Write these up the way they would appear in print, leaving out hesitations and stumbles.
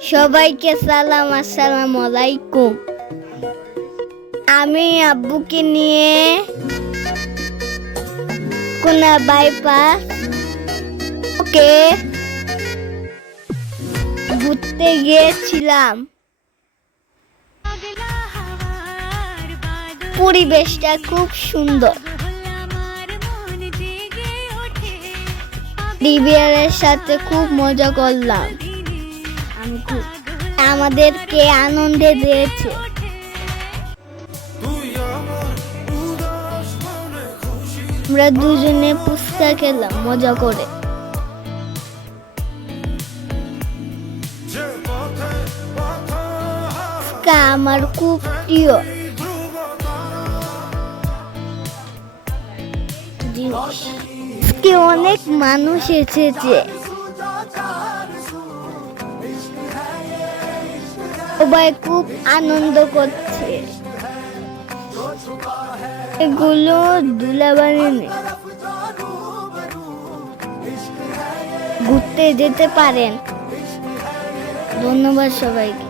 সবাইকে সালাম, আসসালামু আলাইকুম। আমি আব্বুকে নিয়ে কোনা বাইপাস ওকে ঘুরতে গিয়েছিলাম। পরিবেশটা খুব সুন্দর। পরিবারের সাথে খুব মজা করলাম। আমাদেরকে আনন্দে দিয়েছে। আমরা দুজনে ফুচকা খেলাম মজা করে। ফুচকা আমার খুব প্রিয় জিনিস। অনেক মানুষ এসেছে, সবাই খুব আনন্দ করছে। এগুলো ধুলাবালি নেই, ঘুরতে যেতে পারেন। ধন্যবাদ সবাইকে।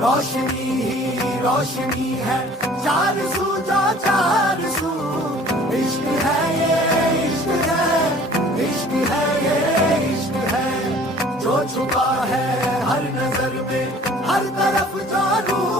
रोशनी ही रोशनी है, चार सू जो चार सू। इश्क है ये इश्क है, इश्क है ये इश्क है, जो छुपा है हर नजर में, हर तरफ जो नूर।